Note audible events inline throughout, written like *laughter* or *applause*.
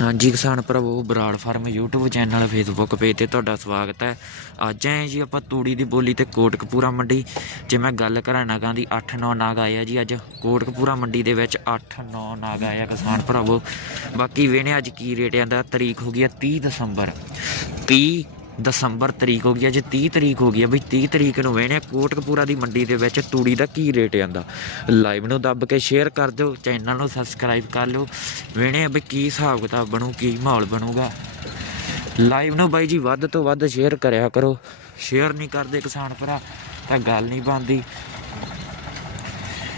ਹਾਂਜੀ ਕਿਸਾਨ ਭਰਾਵੋ Brar farm YouTube channel, Facebook page ਤੇ ਤੁਹਾਡਾ ਸਵਾਗਤ ਹੈ। ਅੱਜ ਆਏ ਜੀ ਆਪਾਂ ਤੂੜੀ ਦੀ ਬੋਲੀ ਤੇ ਕੋਟਕਪੂਰਾ ਮੰਡੀ। ਜੇ ਮੈਂ ਗੱਲ ਕਰਾਂ ਨਾਗਾਂ ਦੀ 8-9 ਨਾਗ ਆਏ ਆ ਜੀ ਅੱਜ। ਕੋਟਕਪੂਰਾ ਮੰਡੀ ਦੇ ਵਿੱਚ 8-9 ਨਾਗ ਆਏ ਆ ਕਿਸਾਨ ਭਰਾਵੋ ਬਾਕੀ ਵੇਣੇ ਅੱਜ ਕੀ ਰੇਟ ਆਂਦਾ ਤਰੀਕ ਹੋ ਗਈ ਆ 30 ਦਸੰਬਰ। 30 ਦਸੰਬਰ ਤਰੀਕ ਹੋ ਗਈ ਆ, ਜੇ 30 ਤਰੀਕ ਹੋ ਗਈ ਆ, ਬਈ 30 ਤਰੀਕ ਨੂੰ ਵੇਣੇ ਕੋਟਕਪੂਰਾ ਦੀ ਮੰਡੀ ਦੇ ਵਿੱਚ ਤੂੜੀ ਦਾ ਕੀ ਰੇਟ ਆਂਦਾ? ਲਾਈਵ ਨੂੰ ਦੱਬ ਕੇ ਸ਼ੇਅਰ ਕਰ ਦਿਓ ਚੈਨਲ ਨੂੰ ਸਬਸਕ੍ਰਾਈਬ ਕਰ ਲਿਓ। ਵੇਣੇ ਬਈ ਕੀ ਹਿਸਾਬ ਕਿਤਾਬ ਬਣੂ, ਕੀ ਮਾਹੌਲ ਬਣੂਗਾ। ਲਾਈਵ ਨੂੰ ਬਾਈ ਜੀ ਵੱਧ ਤੋਂ ਵੱਧ ਸ਼ੇਅਰ ਕਰਿਆ ਕਰੋ। ਸ਼ੇਅਰ ਨਹੀਂ ਕਰਦੇ ਕਿਸਾਨ ਭਰਾ, ਤਾਂ ਗੱਲ ਨਹੀਂ ਬਣਦੀ।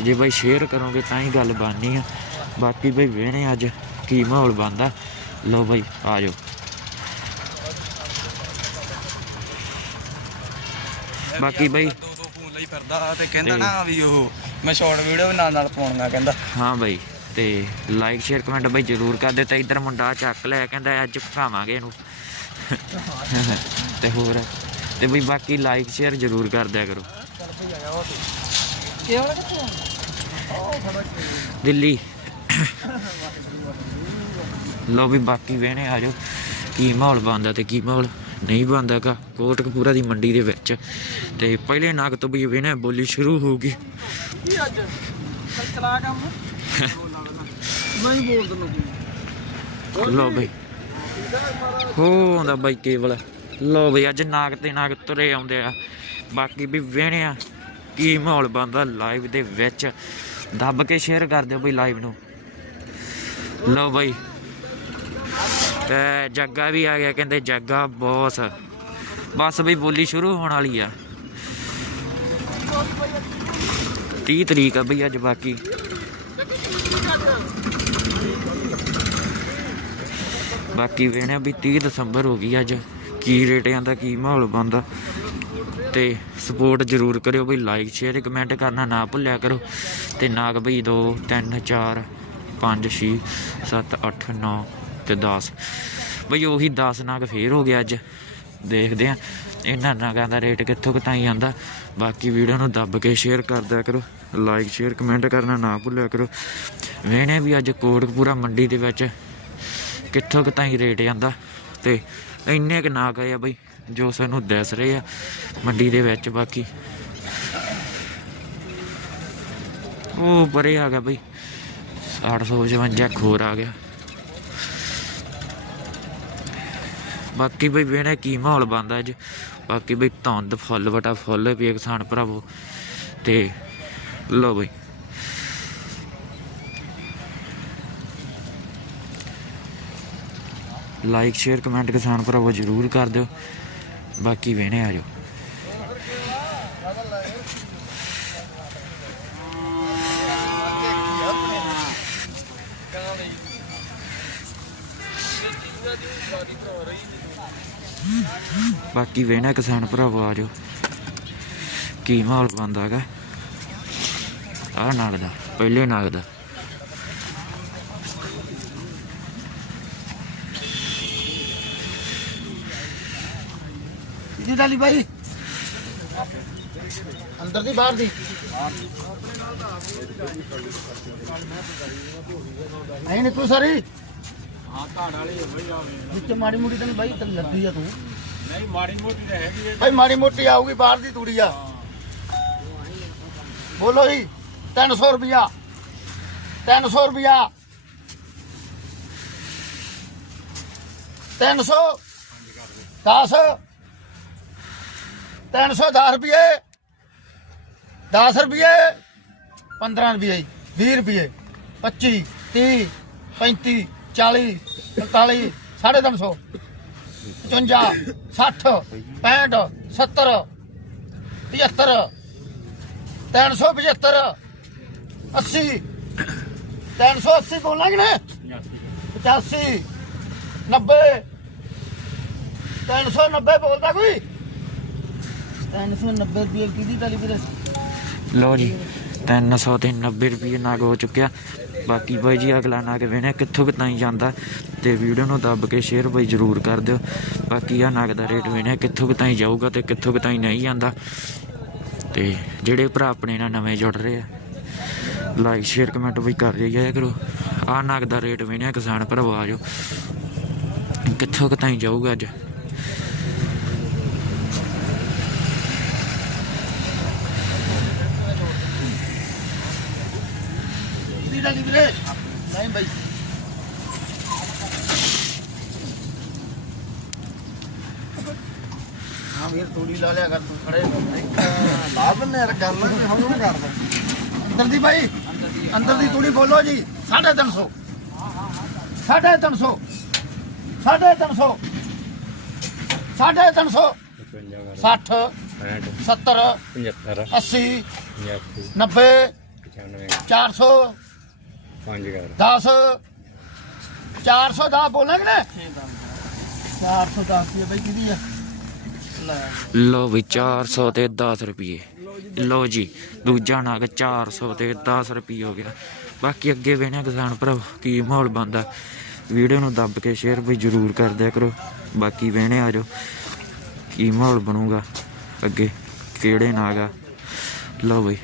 ਜੇ ਬਾਈ ਸ਼ੇਅਰ ਕਰੋਗੇ ਤਾਂ ਹੀ ਗੱਲ ਬਣਨੀ ਆ। ਬਾਕੀ ਬਈ ਵੇਣੇ ਅੱਜ, ਕੀ ਮਾਹੌਲ ਬਣਦਾ? ਲੋ ਬਾਈ, ਆ ਜਾਓ। ਬਾਕੀ ਬਈ। ਦੋ ਦੋ ਫੋਨ ਲਈ ਫਿਰਦਾ ਤੇ ਕਹਿੰਦਾ ਨਾ ਵੀ ਉਹ ਮੈਂ ਸ਼ਾਰਟ ਵੀਡੀਓ ਵੀ ਨਾਲ ਨਾਲ ਪਾਉਣਗਾ ਕਹਿੰਦਾ। ਹਾਂ ਬਾਈ ਤੇ ਲਾਈਕ ਸ਼ੇਅਰ ਕਮੈਂਟ ਬਾਈ ਜਰੂਰ ਕਰ ਦੇ ਤੇ ਇਧਰ ਮੁੰਡਾ ਚੱਕ ਲਿਆ ਕਹਿੰਦਾ ਅੱਜ ਭਕਾਵਾਂਗੇ ਇਹਨੂੰ। ਤੇ ਹੋਰ ਤੇ ਬਈ ਬਾਕੀ ਲਾਈਕ ਸ਼ੇਅਰ ਜਰੂਰ ਕਰ ਦਿਆ ਕਰੋ। ਦਿੱਲੀ। ਲੋ ਵੀ ਬਾਕੀ ਵੇਣੇ ਆ ਜਾਓ। ਕੀ ਮਾਹੌਲ ਬਣਦਾ ਤੇ ਕੀ ਮਾਹੌਲ? ਨਹੀਂ ਬਣਦਾਗਾ ਕੋਟਕਪੂਰਾ ਦੀ ਮੰਡੀ ਦੇ ਵਿੱਚ। ਤੇ ਪਹਿਲੇ ਨਾਗ ਤੋਂ ਵੀ ਵੇਣੇ ਬੋਲੀ ਸ਼ੁਰੂ ਹੋਊਗੀ ਕੀ ਅੱਜ? ਕੰਮ? *laughs* ਬੋਲ ਦਨ ਲੋ ਬਈ। ਹੋ ਆਉਂਦਾ ਬਾਈ ਕੇਵਲ। ਲੋ ਬਈ ਅੱਜ ਨਾਗ ਤੇ ਨਾਗ ਤੁਰੇ ਆਉਂਦੇ ਆ। ਬਾਕੀ ਵੀ ਵੇਣੇ ਆ। ਕੀ ਮਾਹੌਲ ਬਣਦਾ ਲਾਈਵ ਦੇ ਵਿੱਚ। ਦੱਬ ਕੇ ਸ਼ੇਅਰ ਕਰ ਦਿਓ ਬਈ ਲਾਈਵ ਨੂੰ। ਲੋ ਬਈ। ਤੇ ਜੱਗਾ ਵੀ ਆ ਗਿਆ, ਕਹਿੰਦੇ ਜੱਗਾ ਬੌਸ। ਬਸ ਬਈ ਬੋਲੀ ਸ਼ੁਰੂ ਹੋਣ ਵਾਲੀ ਆ। 30 ਤਰੀਕ ਆ ਬਈ ਅੱਜ ਬਾਕੀ। ਬਾਕੀ ਵੇਣੇ ਵੀ 30 ਦਸੰਬਰ ਹੋ ਗਈ ਅੱਜ। ਕੀ ਰੇਟਿਆਂ ਦਾ, ਕੀ ਮਾਹੌਲ ਬੰਦਾ ਤੇ ਸਪੋਰਟ ਜ਼ਰੂਰ ਕਰਿਓ ਬਈ ਲਾਈਕ ਸ਼ੇਅਰ ਕਮੈਂਟ ਕਰਨਾ ਨਾ ਭੁੱਲਿਆ ਕਰੋ। ਤੇ ਨਾਗ ਬਈ 2 3 4 5 6 7 8 9 ਤੇ 10 ਬਈ ਉਹੀ 10 ਨਾਗ ਫੇਰ ਹੋ ਗਿਆ ਅੱਜ। ਦੇਖਦੇ ਆ। ਇਹਨਾਂ ਨਾਗਾਂ ਦਾ ਰੇਟ ਕਿੱਥੋਂ ਕਿਤਾਈ ਆਂਦਾ ਬਾਕੀ ਵੀਡੀਓ ਨੂੰ ਦੱਬ ਕੇ ਸ਼ੇਅਰ ਕਰ ਦਿਆ ਕਰੋ। ਲਾਈਕ ਸ਼ੇਅਰ ਕਮੈਂਟ ਕਰਨਾ ਨਾ ਭੁੱਲਿਆ ਕਰੋ। ਵੇਣੇ ਵੀ ਅੱਜ ਕੋਟਕਪੂਰਾ ਮੰਡੀ ਦੇ ਵਿੱਚ ਕਿੱਥੋਂ ਕੁ ਤਾਈਂ ਰੇਟ ਜਾਂਦਾ। ਤੇ ਇੰਨੇ ਕੁ ਨਾ ਗਏ ਆ ਬਈ, ਜੋ ਸਾਨੂੰ ਦੱਸ ਰਹੇ ਆ ਮੰਡੀ ਦੇ ਵਿੱਚ ਬਾਕੀ। ਉਹ ਪਰੇ ਆ ਗਿਆ ਬਈ। 855 ਖੋਰ ਆ ਗਿਆ। ਬਾਕੀ ਬਈ ਵੇਣੇ ਕੀ ਮਾਹੌਲ ਬੰਦਾ ਅੱਜ। ਬਾਕੀ ਬਈ ਧੁੰਦ ਫੁੱਲ ਵਟਾ ਫੁੱਲ ਵੀ ਕਿਸਾਨ ਭਰਾਵੋ। ਤੇ ਲੋ ਬਈ। ਲਾਈਕ ਸ਼ੇਅਰ ਕਮੈਂਟ ਕਿਸਾਨ ਭਰਾਵੋ ਜਰੂਰ ਕਰ ਦਿਓ। ਬਾਕੀ ਵੇਣੇ ਆ ਜਾਓ ਬਾਕੀ ਵੇਣਾ ਕਿਸਾਨ ਭਰਾਵੋ ਆ ਜਾਓ। ਕੀ ਮਾਹੌਲ ਬੰਦਾ ਹੈਗਾ? ਆਹ ਨਾਗ ਦਾ ਪਹਿਲੇ ਨਾਗ ਦਾ। ਜੀ ਡਾਲੀ ਬਾਈ? ਅੰਦਰ ਦੀ ਬਾਹਰ ਦੀ। ਨਹੀਂ ਨਿਕਲੂ ਸਾਰੀ? ਹਾਂ ਘਾੜ ਵਾਲੀ ਹੈ ਬਈ ਆਵੇ ਵਿੱਚ ਮਾੜੀ ਮੋਟੀ ਤੈਨੂੰ ਬਾਈ ਤੇ ਲੱਗੀ ਆ ਤੂੰ। ਨਹੀਂ ਮਾੜੀ ਮੋਟੀ ਤਾਂ ਹੈਗੀ ਹੈ ਭਾਈ ਮਾੜੀ ਮੋਟੀ ਆਊਗੀ ਬਾਹਰ ਦੀ ਤੂੜੀ ਆ। ਬੋਲੋ ਜੀ 300 ਰੁਪਿਆ 300 ਰੁਪਿਆ 300 10 310 ਰੁਪਏ 10 ਰੁਪਏ 15 ਰੁਪਏ 20 ਰੁਪਏ 25 30 35 40 45 350 55 60 65 70 75 375 80 380 ਬੋਲਾਂਗੇ ਨਾ 85 90 390 ਬੋਲਦਾ ਕੋਈ 390 ਰੁਪਏ ਕਿਹਦੀ ਤਾਲੀ ਵੀਰੇ ਲੋ ਜੀ 300 ਤੇ 90 ਰੁਪਏ ਨਾਗ ਹੋ ਚੁੱਕਿਆ ਬਾਕੀ ਬਾਈ ਜੀ, ਅਗਲਾ ਨਾਗ ਵੇਣੇ ਕਿੱਥੋਂ ਕਿ ਤਾਈਂ ਜਾਂਦਾ ਤੇ ਵੀਡੀਓ ਨੂੰ ਦੱਬ ਕੇ ਸ਼ੇਅਰ ਬਾਈ ਜਰੂਰ ਕਰ ਦਿਓ। ਬਾਕੀ ਆ ਨਾਗ ਦਾ ਰੇਟ ਵੇਣੇ ਕਿੱਥੋਂ ਕਿ ਤਾਈਂ ਜਾਊਗਾ ਤੇ ਕਿੱਥੋਂ ਕਿ ਤਾਈਂ ਨਹੀਂ ਜਾਂਦਾ। ਤੇ ਜਿਹੜੇ ਭਰਾ ਆਪਣੇ ਨਾਲ ਨਵੇਂ ਜੁੜ ਰਹੇ ਆ ਲਾਈਕ ਸ਼ੇਅਰ ਕਮੈਂਟ ਵੀ ਕਰ ਜਾਇਆ ਕਰੋ। ਆ ਨਗ ਦਾ ਰੇਟ ਵੇਣਿਆ ਕਿਸਾਨ ਭਰਾ ਆ ਜਾਓ ਕਿੱਥੋਂ ਕੁ ਤਾਈਂ ਜਾਊਗਾ ਅੱਜ? ਵੀਰੇ ਨਹੀਂ ਵੀਰੇ। ਨਹੀਂ ਬਾਈ। ਹਾਂ ਵੀਰ ਤੂੜੀ ਲਾ ਲਿਆ ਕਰ ਤੂੰ ਖੜੇ ਲਾ ਬੰਨੇ ਯਾਰ ਗੱਲ ਨਹੀਂ ਹੁਣ ਉਹ ਕਰਦਾ ਅੰਦਰ ਦੀ ਬਾਈ ਅੰਦਰ ਦੀ ਤੂੜੀ ਬੋਲੋ ਜੀ 350 350 350 350 60 70 75 80 85 90 95 400 5 ਕਰ 10 410 ਬੋਲਾਂਗੇ ਨਾ 410 ਰੁਪਏ ਬਈ ਕਿਹਦੀ ਆ? ਲੈ। ਵੀ 400 ਤੇ 10 ਰੁਪਏ। ਲੋ ਜੀ ਦੂਜਾ ਨਗ 400 ਤੇ 10 ਰੁਪਏ ਹੋ ਗਿਆ। ਬਾਕੀ ਅੱਗੇ ਵੇਣਿਆ ਕਿਸਾਨ ਭਰਾ ਕੀ ਮਾਹੌਲ ਬੰਦਾ ਵੀਡੀਓ ਨੂੰ ਦੱਬ ਕੇ ਸ਼ੇਅਰ ਵੀ ਜਰੂਰ ਕਰ ਦਿਆ ਕਰੋ। ਬਾਕੀ ਵੇਣੇ ਆ ਜਾਓ ਕੀ ਮਾਹੌਲ ਬਣੂਗਾ। ਅੱਗੇ ਕਿਹੜੇ ਨਾਗ ਆ। ਲਓ ਬਈ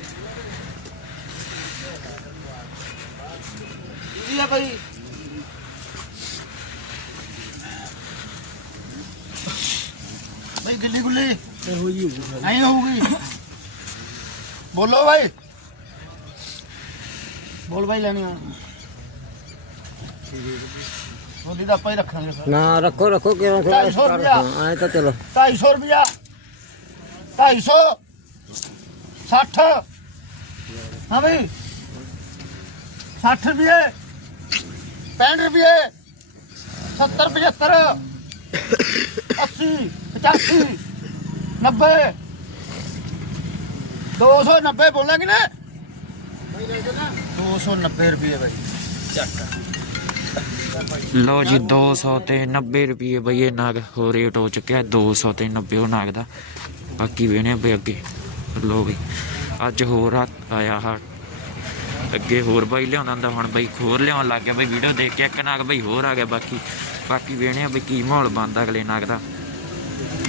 ਕਿਹਦੀ ਆ ਬਈ ਬਈ ਗਿੱਲੀ ਗੁੱਲੀ ਇਹੋ ਜੀ ਹੋਊਗੀ ਨਹੀਂ ਹੋਊਗੀ ਬੋਲੋ ਬਾਈ ਬੋਲ ਬਾਈ ਲੈਣੀ ਆ ਬੋਲੀ ਦਾ ਆਪਾਂ ਹੀ ਰੱਖਾਂਗੇ ਫਿਰ ਨਾ ਰੱਖੋ ਰੱਖੋ ਕਿਹੜਾ ਢਾਈ ਸੌ ਥੋੜਾ ਰੁਪਇਆ। ਐ ਤਾਂ ਚਲੋ 250 ਰੁਪਿਆ 250 60 ਹਾਂ ਬਈ 60 ਰੁਪਏ 65 ਰੁਪਏ 70 75 80 85 90 290 ਬੋਲਾਂਗੇ ਨਾ 290 ਰੁਪਏ ਬਾਈ, ਚੱਕ। ਲਓ ਜੀ 200 ਤੇ 90 ਰੁਪਏ ਬਈ, ਇਹ ਨਗ ਹੋ ਰੇਟ ਹੋ ਚੁੱਕਿਆ 200 ਤੇ 90 ਉਹ ਨਾਗ ਦਾ। ਬਾਕੀ ਵੇਣੇ ਬਈ ਅੱਗੇ। ਲੋ ਬਈ, ਅੱਜ ਹੋਰ ਆਇਆ ਹਾ। ਅੱਗੇ ਹੋਰ ਬਾਈ ਲਿਆਉਂਦਾ ਹੁੰਦਾ, ਹੁਣ ਬਈ ਹੋਰ ਲਿਆਉਣ ਲੱਗ ਗਿਆ ਬਈ ਵੀਡੀਓ ਦੇਖ ਕੇ ਇੱਕ ਨਾਗ ਬਈ ਹੋਰ ਆ ਗਿਆ ਬਾਕੀ। ਬਾਕੀ ਵੇਣੇ ਆ ਬਈ ਕੀ ਮਾਹੌਲ ਬਣਦਾ ਅਗਲੇ ਨਾਗ ਦਾ।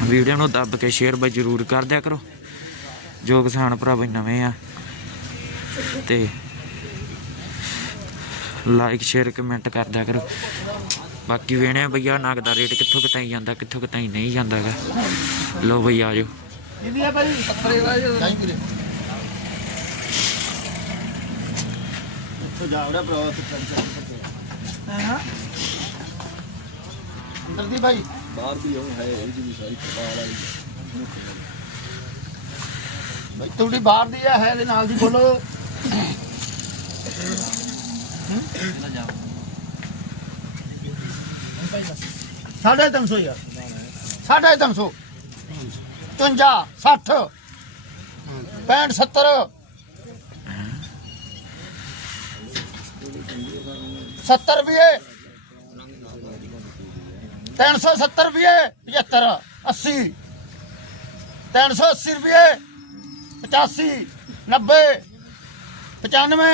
ਵੀਡੀਓ ਨੂੰ ਦੱਬ ਕੇ ਸ਼ੇਅਰ ਬਈ ਜਰੂਰ ਕਰ ਦਿਆ ਕਰੋ। ਜੋ ਕਿਸਾਨ ਭਰਾ ਬਈ ਨਵੇਂ ਆ। ਤੇ ਲਾਈਕ ਸ਼ੇਅਰ ਕਮੈਂਟ ਕਰ ਦਿਆ ਕਰੋ। ਬਾਕੀ ਵੇਣੇ ਭਈਆ ਨਗ ਦਾ ਰੇਟ ਕਿੱਥੋਂ ਕਿਤਾਈ ਜਾਂਦਾ ਕਿੱਥੋਂ ਕਿਤਾਈ ਨਹੀਂ ਜਾਂਦਾਗਾ ਲੋ ਬਈ ਆ ਜਾਓ। ਕਿਹਦੀ ਆ ਭਾਈ 70 ਦਾ ਨਹੀਂ ਵੀਰੇ ਇੱਥੋਂ ਜਾ ਰਿਹਾ ਭਰਾ ਤੇ ਚੱਲ ਚੱਲ ਹਾਂ ਅੰਦਰ ਦੀ ਭਾਈ ਬਾਹਰ ਵੀ ਉਹ ਹੈ, ਇਹ ਜੀ ਸਾਰੀ ਪਤਾ ਵਾਲਾ ਭਾਈ ਤੁਹਾਡੀ ਬਾਹਰ ਦੀ ਆ, ਹੈ ਇਹਦੇ ਨਾਲ ਦੀ ਬੋਲੋ। ਸਾਢੇ ਤਿੰਨ ਸੌ ਯਾਰ। ਸਾਢੇ ਤਿੰਨ ਸੌ। 55 60 65 70 70 ਰੁਪਏ। 370 ਰੁਪਏ 75 80 380 ਰੁਪਏ 85 90 95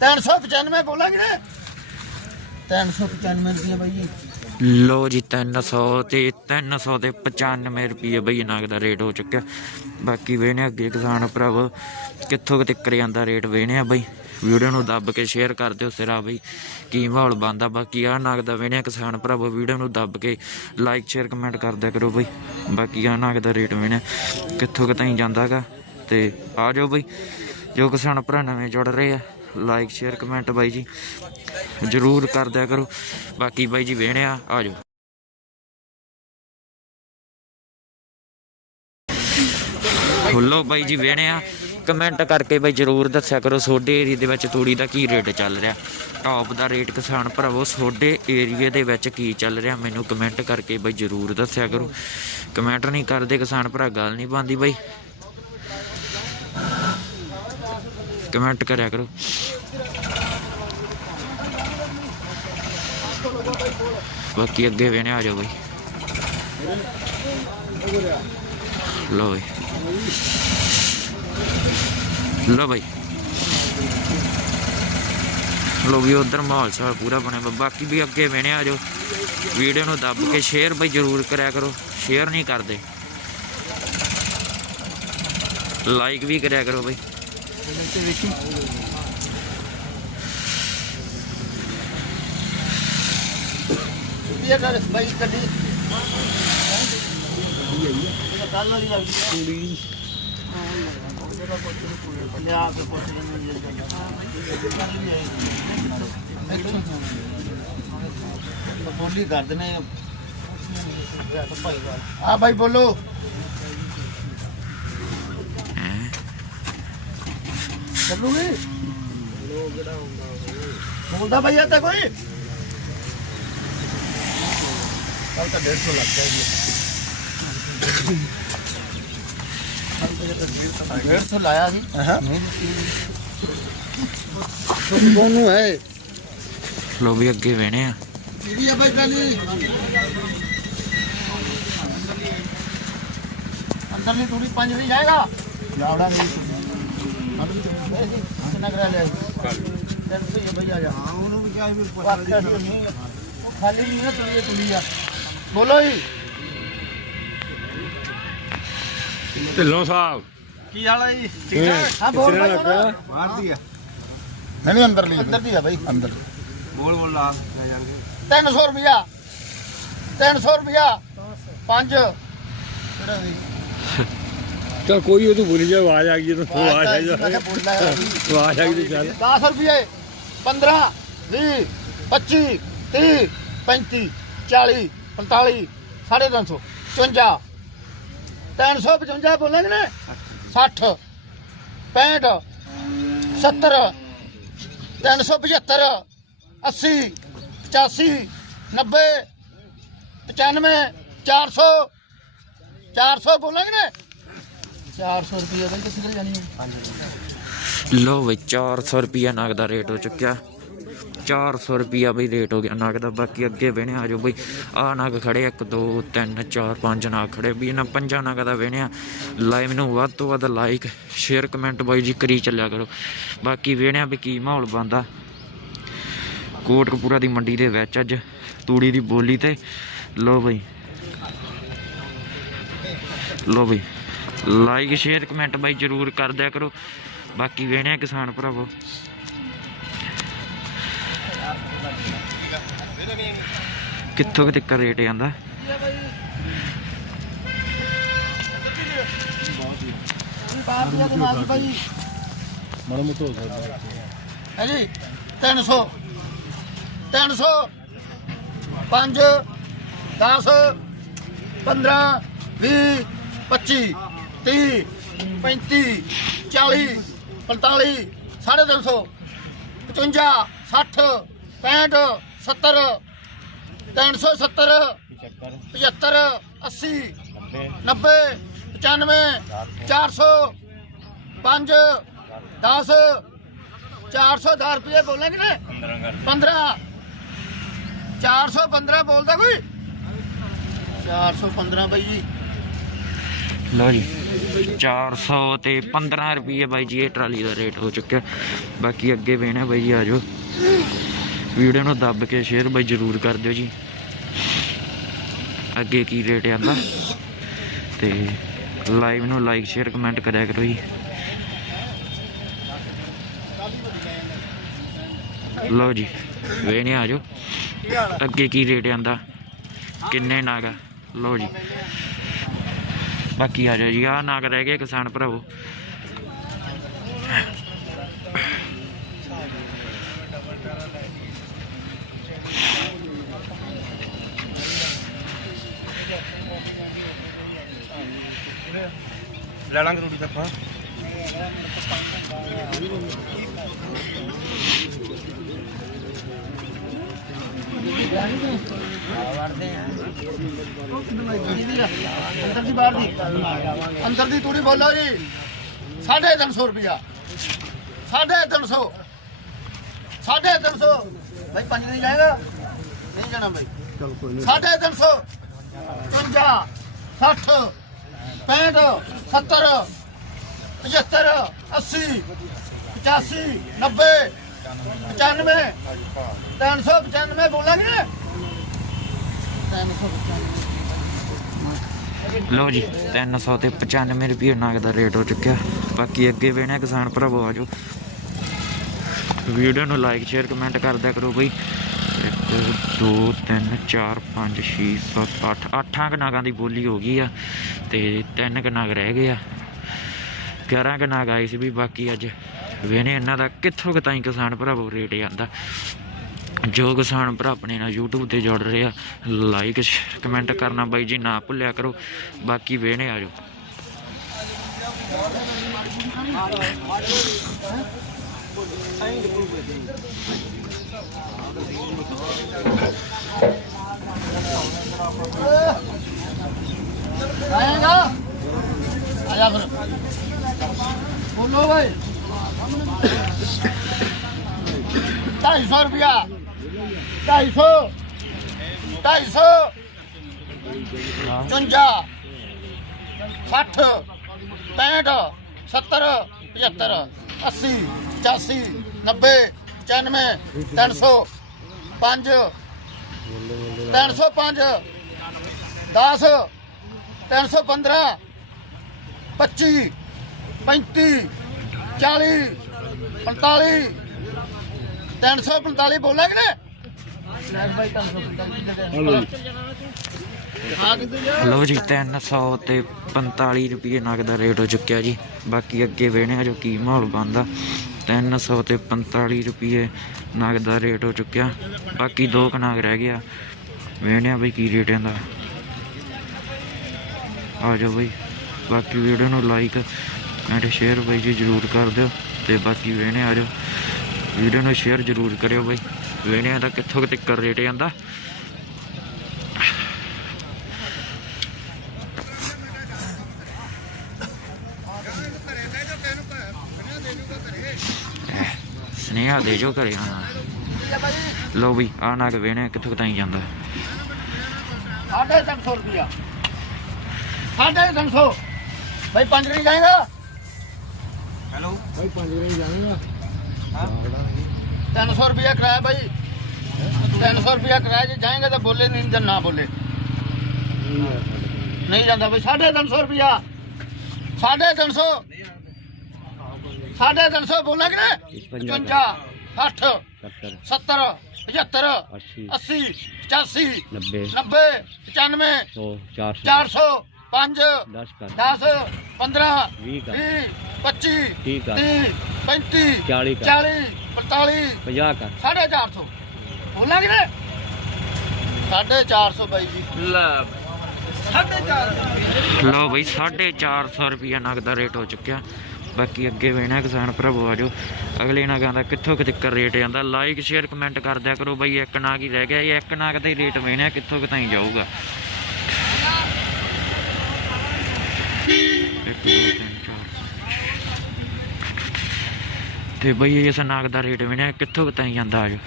395 ਬੋਲਾਂਗੇ ਨਾ 395 ਰੁਪਏ ਬਾਈ ਜੀ। ਲੋ ਜੀ 300 ਤੇ 300 ਤੇ 95 ਰੁਪਏ ਬਈ ਨਗ ਦਾ ਰੇਟ ਹੋ ਚੁੱਕਿਆ। ਬਾਕੀ ਵੇਣੇ ਅੱਗੇ ਕਿਸਾਨ ਭਰਾਵੋ, ਕਿੱਥੋਂ ਤੱਕ ਜਾਂਦਾ ਰੇਟ ਵੇਣੇ ਆ ਬਈ। ਵੀਡੀਓ ਨੂੰ ਦੱਬ ਕੇ ਸ਼ੇਅਰ ਕਰ ਦਿਓ ਸਿਰਾ ਬਈ, ਕੀ ਮਾਹੌਲ ਬੰਦਾ ਬਾਕੀ ਆ ਨਗ ਦਾ ਵੇਣੇ ਕਿਸਾਨ ਭਰਾਵੋ, ਵੀਡੀਓ ਨੂੰ ਦੱਬ ਕੇ ਲਾਈਕ ਸ਼ੇਅਰ ਕਮੈਂਟ ਕਰ ਦਿਆ ਕਰੋ ਬਈ। ਬਾਕੀ ਆ ਨਾਗ ਦਾ ਰੇਟ ਵੇਣੇ ਕਿੱਥੋਂ ਕਿਤਾਈ ਜਾਂਦਾਗਾ? ਤੇ ਆ ਜਾਓ ਬਈ। ਜੋ ਕਿਸਾਨ ਭਰਾ ਨਵੇਂ ਜੁੜ ਰਹੇ ਆ ਲਾਈਕ ਸ਼ੇਅਰ ਕਮੈਂਟ ਬਾਈ ਜੀ, ਜਰੂਰ ਕਰ ਦਿਆ ਕਰੋ। ਬਾਕੀ ਬਾਈ ਜੀ ਵੇਣਿਆ ਆ ਜਾਓ। ਹੁੱਲੋ ਬਾਈ ਜੀ ਵੇਣਿਆ ਕਮੈਂਟ ਕਰਕੇ ਬਾਈ ਜਰੂਰ ਦੱਸਿਆ ਕਰੋ, ਤੁਹਾਡੇ ਏਰੀਆ ਦੇ ਵਿੱਚ ਤੂੜੀ ਦਾ ਕੀ ਰੇਟ ਚੱਲ ਰਿਹਾ? ਟੌਪ ਦਾ ਰੇਟ ਕਿਸਾਨ ਭਰਾਵੋ, ਤੁਹਾਡੇ ਏਰੀਏ ਦੇ ਵਿੱਚ ਕੀ ਚੱਲ ਰਿਹਾ? ਮੈਨੂੰ ਕਮੈਂਟ ਕਰਕੇ ਬਾਈ ਜਰੂਰ ਦੱਸਿਆ ਕਰੋ। ਕਮੈਂਟ ਨਹੀਂ ਕਰਦੇ ਕਿਸਾਨ ਭਰਾ, ਗੱਲ ਨਹੀਂ ਪਾਉਂਦੀ ਬਾਈ। ਕਮੈਂਟ ਕਰਿਆ ਕਰੋ। ਬਾਕੀ ਅੱਗੇ ਵੇਣੇ ਆ ਜਾਓ ਬਾਈ। ਲੋ ਬਈ। ਲੋ ਭਾਈ ਲੋ ਵੀ ਉਧਰ ਮਾਹੌਲ ਸਾਲ ਪੂਰਾ ਬਣਿਆ ਬਾਕੀ ਵੀ ਅੱਗੇ ਵੇਣੇ ਆ ਜਾਓ। ਵੀਡੀਓ ਨੂੰ ਦੱਬ ਕੇ ਸ਼ੇਅਰ ਭਾਈ ਜ਼ਰੂਰ ਕਰਿਆ ਕਰੋ। ਸ਼ੇਅਰ ਨਹੀਂ ਕਰਦੇ। ਲਾਈਕ ਵੀ ਕਰਿਆ ਕਰੋ ਭਾਈ ਇਹ ਗੱਲ ਸਪਾਈਸ ਕੱਢੀ ਕੱਲ ਵਾਲੀ ਆ ਗਈ ਲਿਆ ਕੇ ਪੁੱਛ ਲੈਣੀ ਬੋਲੀ। ਕਰ ਦਨੇ ਆ ਭਾਈ ਬੋਲੋ ਚੱਲੂਗੀ? ਬੋਲਦਾ ਭਈਆ ਤੇ ਕੋਈ? ਕੱਲ ਤਾਂ 150 ਲੱਗ ਗਿਆ ਜੀ 150 ਲਾਇਆ ਸੀ। ਤੁਹਾਨੂੰ ਹੈ ਲੋ ਵੀ ਅੱਗੇ ਵੇਣੇ ਆ। ਕਿਹੜੀ ਆ ਭਾਈ ਪਹਿਲੀ ਅੰਦਰ ਨਹੀਂ ਥੋੜੀ ਪੰਜ ਨਹੀਂ ਜਾਏਗਾ। ਜਾਵੜਾ ਨਹੀਂ ਕਿੰਨਾ ਕਰਾ ਲਿਆ ਤੈਨੂੰ ਸਹੀ ਭਈ ਆ ਜਾ। ਹਾਂ ਉਹਨੂੰ ਵੀ ਕਿਹਾ ਵੀ ਉਹ ਖਾਲੀ ਨਹੀਂ ਹੈ ਤੁਲੀ ਤੁਲੀ ਆ। ਬੋਲੋ ਜੀ। ਢਿੱਲੋਂ ਸਾਹਿਬ। ਕੀ ਹਾਲ ਹੈ ਜੀ? ਠੀਕ ਹਾਂ। ਬੋਲ ਹੁਣ। ਬਾਹਰ ਦੀ ਆ। ਨਹੀਂ ਨਹੀਂ ਅੰਦਰ ਲਈ ਅੰਦਰ ਦੀ ਆ ਭਾਈ ਅੰਦਰ। ਬੋਲ ਬੋਲ ਲਾ ਲੈ ਜਾਣਗੇ। 300 ਰੁਪਿਆ 300 ਰੁਪਿਆ 5 ਕਿਹੜਾ ਸੀ? ਚਲ ਕੋਈ ਉਹ ਤੂੰ ਭੁੱਲ ਜਾ ਆਵਾਜ਼ ਆ ਗਈ ਜਦੋਂ ਤੂੰ ਆਵਾਜ਼ ਆ ਜਾ। ਆਵਾਜ਼ ਆ ਗਈ ਤੇ ਚੱਲ। 10 ਰੁਪਏ। 15 20 25 30 35 40 45 350 54 355 ਬੋਲਾਂਗੇ ਨਾ 60 65 70 375 80 85 90 95 400 400 ਬੋਲਾਂਗੇ ਨਾ 400 ਰੁਪਏ ਬਈ, ਕਿੱਥੇ ਚਲ ਜਾਣੀ ਹੈ? ਲੋ ਬਈ 400 ਰੁਪਿਆ ਨਗ ਦਾ ਰੇਟ ਹੋ ਚੁੱਕਿਆ। 400 ਰੁਪਿਆ ਬਈ ਰੇਟ ਹੋ ਗਿਆ। ਨਗ ਦਾ ਬਾਕੀ ਅੱਗੇ ਵੇਣੇ ਆ ਜਾਓ ਬਈ। ਆ ਨਗ ਖੜੇ 1 2 3 4 5 ਨਗ ਖੜੇ। ਵੀ ਇਹਨਾਂ ਪੰਜਾਂ ਨਗ ਦਾ ਵੇਣਿਆ। ਲਾਈਵ ਨੂੰ ਵੱਧ ਤੋਂ ਵੱਧ ਲਾਈਕ ਸ਼ੇਅਰ ਕਮੈਂਟ ਬਾਈ ਜੀ ਕਰੀ ਚੱਲਿਆ ਕਰੋ। ਬਾਕੀ ਵੇਣਿਆ ਵੀ ਕੀ ਮਾਹੌਲ ਬੰਦਾ ਕੋਟਕਪੂਰਾ ਦੀ ਮੰਡੀ ਦੇ ਵਿੱਚ ਅੱਜ ਤੂੜੀ ਦੀ ਬੋਲੀ ਤੇ ਲੋ ਬਈ। ਲੋ ਬਈ। ਲਾਈਕ ਸ਼ੇਅਰ ਕਮੈਂਟ ਬਾਈ ਜਰੂਰ ਕਰ ਦਿਆ ਕਰੋ। ਬਾਕੀ ਵੇਣਿਆ ਕਿਸਾਨ ਭਰਾਵੋ। ਕਿੱਥੋਂ ਕਿ ਤੱਕ ਰੇਟ ਜਾਂਦਾ? ਬਾਪ ਜੀ ਦੇ ਨਾਲ ਭਾਈ ਮੜਾ ਮੋਟੋ ਹੋ ਸਕਦਾ। ਹੈ ਜੀ 300 300 5 10 15 20 25 30 35 40 45 350 55 60 65 70 370 75 80 90 95 400 5 10 410 ਰੁਪਏ ਬੋਲਾਂਗੇ ਨਾ 15 415 ਬੋਲਦਾ ਕੋਈ? 415 ਬਾਈ ਜੀ। ਲਓ ਜੀ 400 ਤੇ 15 ਰੁਪਏ ਬਾਈ ਜੀ ਇਹ ਟਰਾਲੀ ਦਾ ਰੇਟ ਹੋ ਚੁੱਕਿਆ। ਬਾਕੀ ਅੱਗੇ ਵੇਣਾ ਬਾਈ ਜੀ ਆਜੋ ਵੀਡੀਓ ਨੂੰ ਦੱਬ ਕੇ ਸ਼ੇਅਰ ਬਾਈ ਜਰੂਰ ਕਰ ਦਿਓ ਜੀ। ਅੱਗੇ ਕੀ ਰੇਟ ਆਂਦਾ? ਤੇ ਲਾਈਵ ਨੂੰ ਲਾਈਕ ਸ਼ੇਅਰ ਕਮੈਂਟ ਕਰਿਆ ਕਰੋ ਜੀ। ਲਓ ਜੀ ਵੇਣੇ ਜਾਓ। ਅੱਗੇ ਕੀ ਰੇਟ ਆਂਦਾ? ਕਿੰਨੇ ਨਾਗਾ ਲਓ ਜੀ। ਬਾਕੀ ਆ ਜਾਓ ਜੀ ਆ ਨਾਗ ਰਹਿ ਗਏ ਕਿਸਾਨ ਭਰਾਵੋ। ਲੈ ਲਾਂਗੇ ਰੋਟੀ ਤਾਂ ਆਪਾਂ। ਅੰਦਰ ਦੀ ਬਾਹਰ ਦੀ। ਅੰਦਰ ਦੀ ਤੂੜੀ ਬੋਲੋ ਜੀ। 350 ਰੁਪਿਆ 350 350 ਭਾਈ ਪੰਜ ਨਹੀਂ ਜਾਏਗਾ? ਨਹੀਂ ਜਾਣਾ ਭਾਈ ਚਲ ਕੋਈ ਨਹੀਂ 350 55 60 65 70 75 80 85 90 95 395 ਬੋਲਾਂਗੇ 395 ਲਓ ਜੀ 300 ਤੇ 95 ਰੁਪਏ ਨਾਗ ਦਾ ਰੇਟ ਹੋ ਚੁੱਕਿਆ। ਬਾਕੀ ਅੱਗੇ ਵੇਣਾ ਕਿਸਾਨ ਭਰਾਵੋ ਆਜੋ ਵੀਡੀਓ ਨੂੰ ਲਾਈਕ ਸ਼ੇਅਰ ਕਮੈਂਟ ਕਰਦਿਆ ਕਰੋ ਬਈ। ਇੱਕ, ਦੋ, ਤਿੰਨ, ਚਾਰ, ਪੰਜ, ਛੇ, ਸੱਤ, ਅੱਠ। ਅੱਠਾਂ ਕੁ ਦੀ ਬੋਲੀ ਹੋ ਗਈ ਆ ਤੇ ਤਿੰਨ ਕੁ ਰਹਿ ਗਏ ਆ। 11 ਕੁ ਆਏ ਸੀ ਵੀ ਬਾਕੀ ਅੱਜ ਵੇਨੇ ਇਹਨਾਂ ਦਾ ਕਿੱਥੋਂ ਕੁ ਤਾਈਂ ਕਿਸਾਨ ਭਰਾਵੋ ਰੇਟ ਜਾਂਦਾ। ਜੋ ਕਿਸਾਨ ਭਰਾ ਆਪਣੇ ਨਾਲ YouTube ਤੇ ਜੁੜ ਰਹੇ ਆ ਲਾਈਕ ਕਮੈਂਟ ਕਰਨਾ ਬਾਈ ਜੀ, ਨਾ ਭੁੱਲਿਆ ਕਰੋ। ਬਾਕੀ ਵੇਨੇ ਆ ਜਾਓ। ਆਏਗਾ। ਆ ਜਾ ਫਿਰ। ਬੋਲੋ ਭਾਈ 250 ਰੁਪਿਆ 250 250 ਚੁੰਜਾ 60 65 70 75 80 85 90 95 300 5 305 10 315 25 35 40 45 345 ਬੋਲਿਆ ਕਿ ਨੇ ਹਲੋ ਲੋ ਜੀ 300 ਤੇ 45 ਰੁਪਏ ਨਗ ਦਾ ਰੇਟ ਹੋ ਚੁੱਕਿਆ ਜੀ। ਬਾਕੀ ਅੱਗੇ ਵੇਣੇ ਜੋ ਕੀ ਮਾਹੌਲ ਬਣਦਾ। 300 ਤੇ 45 ਰੁਪਏ ਨਗ ਦਾ ਰੇਟ ਹੋ ਚੁੱਕਿਆ। ਬਾਕੀ ਦੋ ਕੁ ਨਗ ਰਹਿ ਗਿਆ। ਵੇਣੇ ਆ ਬਈ ਕੀ ਰੇਟ ਇਹਦਾ ਆ ਜਾਓ ਬਈ। ਬਾਕੀ ਵੀਡੀਓ ਨੂੰ ਲਾਈਕ ਐਂਡ ਸ਼ੇਅਰ ਬਈ ਜੀ ਜਰੂਰ ਕਰ ਦਿਓ। ਤੇ ਬਾਕੀ ਵੇਣੇ ਆ ਜਾਓ। ਵੀਡੀਓ ਨੂੰ ਸ਼ੇਅਰ ਜਰੂਰ ਕਰਿਓ ਬਈ। ਵੇਣਿਆਂ ਦਾ ਕਿੱਥੋਂ ਕੁ ਤੱਕ ਰੇਟ ਜਾਂਦਾ ਸਨੇਹਾ ਦੇ ਜੋ ਘਰੇ ਹਾਂ ਲੋ ਵੀ ਆ ਨਾ ਕੇ ਵੇਣੇ ਕਿੱਥੋਂ ਤਾਈਂ ਜਾਂਦਾ। ਸਾਢੇ ਤਿੰਨ ਸੌ ਰੁਪਿਆ ਸਾਢੇ ਤਿੰਨ ਸੌ। ਭਾਈ ਪੰਜ ਨਹੀਂ ਜਾਏਗਾ? ਹੈਲੋ। ਭਾਈ ਪੰਜ ਜਾਵੇਗਾ 300 ਰੁਪਿਆ ਕਿਰਾਇਆ ਭਾਈ 300 ਰੁਪਿਆ ਕਿਰਾਇਆ ਜੇ ਜਾਏਗਾ ਤਾਂ ਬੋਲੇ ਨਹੀਂ ਜਾਂ ਨਾ ਬੋਲੇ। ਨਹੀਂ ਜਾਂਦਾ ਭਾਈ ਸਾਢੇ ਤਿੰਨ ਸੌ ਰੁਪਿਆ ਸਾਢੇ ਤਿੰਨ ਸੌ। ਸਾਢੇ ਤਿੰਨ ਸੌ ਬੋਲਾਂ ਕਿ ਨਾ 55 60 70 75 80 85 ਨੱਬੇ 90 95 ਸੌ ਚਾਰ ਸੌ 400 5 ਦਸ ਕਰ। 10 15 ਵੀਹ ਕਰ। 20 25 ਤੀਹ ਕਰ। 30 35 ਚਾਲੀ ਕਰ। 40 45 ਪੰਜਾਹ ਕਰ। ਸਾਢੇ ਚਾਰ ਸੌ। ਬੋਲਾਂ ਕਿ ਨਾ ਸਾਢੇ ਚਾਰ ਸੌ ਬਾਈ ਜੀ। ਲੋ। ਬਈ 450 ਰੁਪਿਆ ਨਗ ਦਾ ਰੇਟ ਹੋ ਚੁੱਕਿਆ। ਬਾਕੀ ਅੱਗੇ ਵੇਣਾ ਕਿਸਾਨ ਭਰਾਵੋ ਆਜੋ ਅਗਲੇ ਨਾਗਾਂ ਦਾ ਕਿੱਥੋਂ ਕਿਤੇ ਰੇਟ ਜਾਂਦਾ? ਲਾਈਕ ਸ਼ੇਅਰ ਕਮੈਂਟ ਕਰ ਦਿਆ ਕਰੋ ਬਈ, ਇੱਕ ਨਾਗ ਹੀ ਰਹਿ ਗਿਆ। ਇਹ ਇੱਕ ਨਾਗ ਦਾ ਹੀ ਰੇਟ ਵੇਣਾ ਕਿੱਥੋਂ ਕਿਤਾਂ ਜਾਊਗਾ। ਇੱਕ, ਦੋ, ਤਿੰਨ, ਚਾਰ ਤੇ ਬਈ, ਇਸ ਨਾਗ ਦਾ ਰੇਟ ਵੇਣਾ ਕਿੱਥੋਂ ਕਿਤਾਂ ਜਾਂਦਾ ਆਜੋ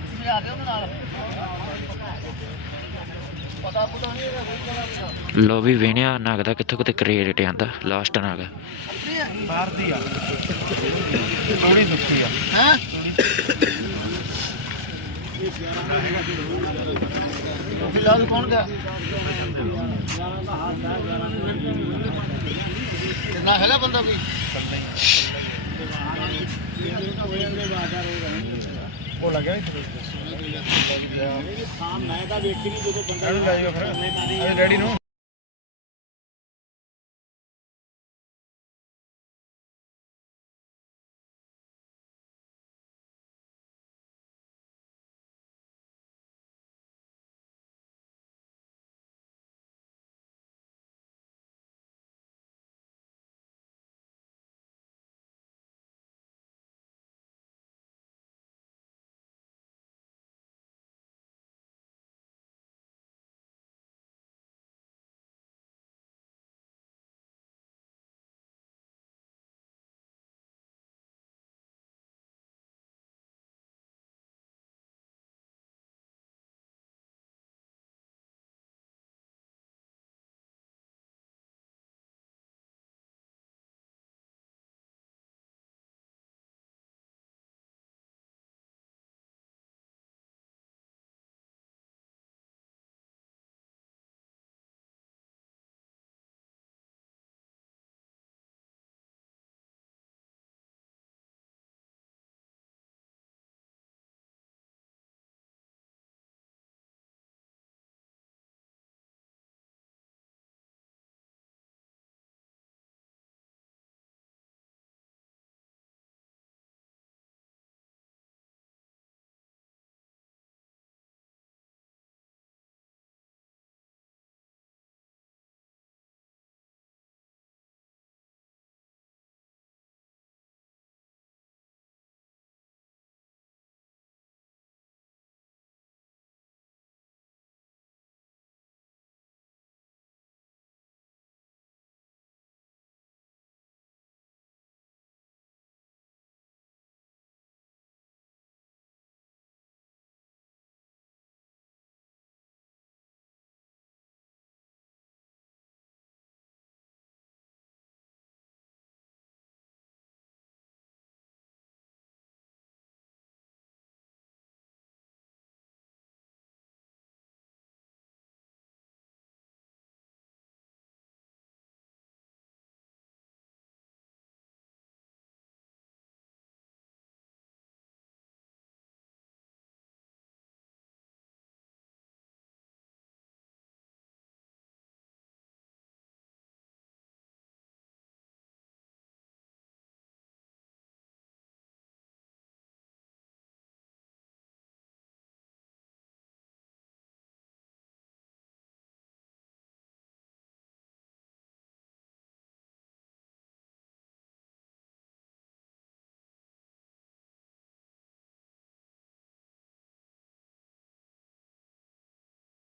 ਤੁਸੀਂ ਆ ਗਏ ਉਹਦੇ ਨਾਲ ਪਤਾ ਪੁਤਾ ਨਹੀਂ ਹੈਗਾ ਕੋਈ ਗੱਲ ਲੋ ਵੀ ਵੇਣਿਆ ਨਾਗ ਦਾ ਕਿੱਥੋਂ ਕਿਤੇ ਰੇਟ ਜਾਂਦਾ ਲਾਸਟ ਨਾਗ। ਬਾਹਰ ਦੀ ਆ ਥੋੜੀ ਸੁੱਕੀ ਆ ਹੈ ਉਹ ਯਾਦ ਕੌਣ ਗਿਆ ਕਿੰਨਾ ਹੈਗਾ ਬੰਦਾ ਕੋਈ ਉਹ ਲੱਗਿਆ ਇੱਥੇ ਮੈਂ ਤਾਂ ਵੇਖੀ ਨਹੀਂ ਜਦੋਂ ਬੰਦਾ ਲੈ ਜਾਓ ਫਿਰ। ਰੈਡੀ ਨੂੰ।